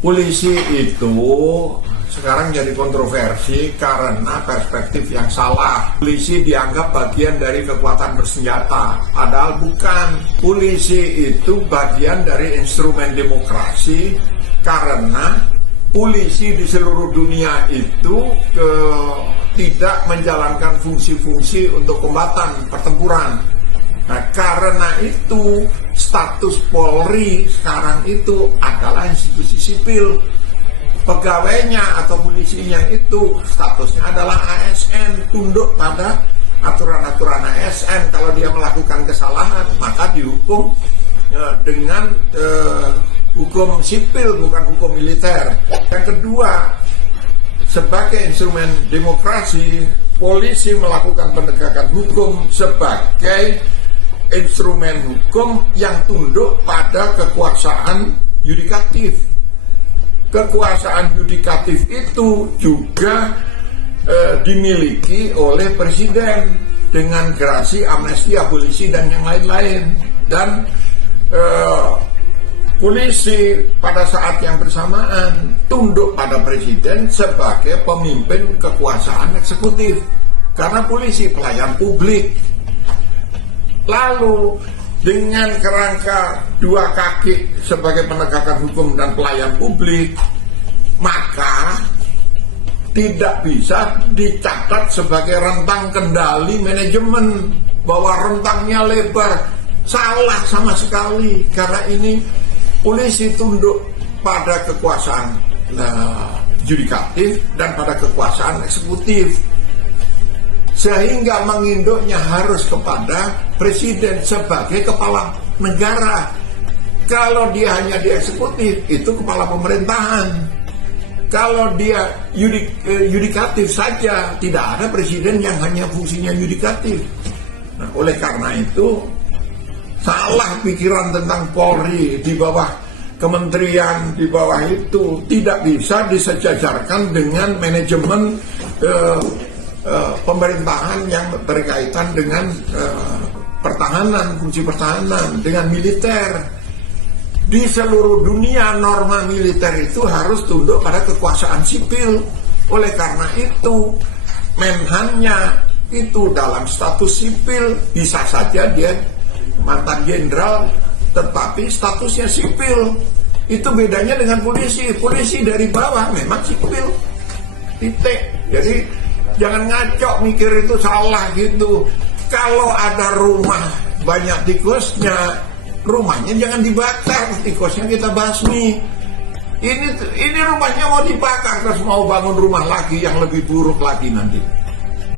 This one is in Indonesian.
Polisi itu sekarang jadi kontroversi karena perspektif yang salah. Polisi dianggap bagian dari kekuatan bersenjata, padahal bukan. Polisi itu bagian dari instrumen demokrasi karena polisi di seluruh dunia itu tidak menjalankan fungsi-fungsi untuk kombatan pertempuran. Nah, karena itu status Polri sekarang itu adalah institusi sipil. Pegawainya atau polisinya itu statusnya adalah ASN, tunduk pada aturan-aturan ASN. Kalau dia melakukan kesalahan, maka dihukum dengan hukum sipil, bukan hukum militer. Yang kedua, sebagai instrumen demokrasi, polisi melakukan penegakan hukum sebagai instrumen hukum yang tunduk pada kekuasaan yudikatif. Kekuasaan yudikatif itu juga dimiliki oleh presiden dengan gerasi amnesti abolisi dan yang lain-lain. Dan polisi pada saat yang bersamaan tunduk pada presiden sebagai pemimpin kekuasaan eksekutif, karena polisi pelayan publik. Lalu dengan kerangka dua kaki sebagai penegakan hukum dan pelayan publik, maka tidak bisa dicatat sebagai rentang kendali manajemen, bahwa rentangnya lebar. Salah sama sekali, karena ini polisi tunduk pada kekuasaan yudikatif dan pada kekuasaan eksekutif, sehingga menginduknya harus kepada presiden sebagai kepala negara. Kalau dia hanya di eksekutif, itu kepala pemerintahan. Kalau dia yudikatif saja, tidak ada presiden yang hanya fungsinya yudikatif. Nah, oleh karena itu, salah pikiran tentang Polri di bawah kementerian, di bawah itu tidak bisa disejajarkan dengan manajemen pemerintahan yang berkaitan dengan pertahanan, fungsi pertahanan, dengan militer. Di seluruh dunia norma militer itu harus tunduk pada kekuasaan sipil. Oleh karena itu, menhannya itu dalam status sipil, bisa saja dia mantan jenderal tetapi statusnya sipil. Itu bedanya dengan polisi. Polisi dari bawah memang sipil, titik. Jadi jangan ngaco mikir itu salah gitu. Kalau ada rumah banyak tikusnya, rumahnya jangan dibakar, tikusnya kita basmi. Ini rumahnya mau dibakar, terus mau bangun rumah lagi yang lebih buruk lagi nanti.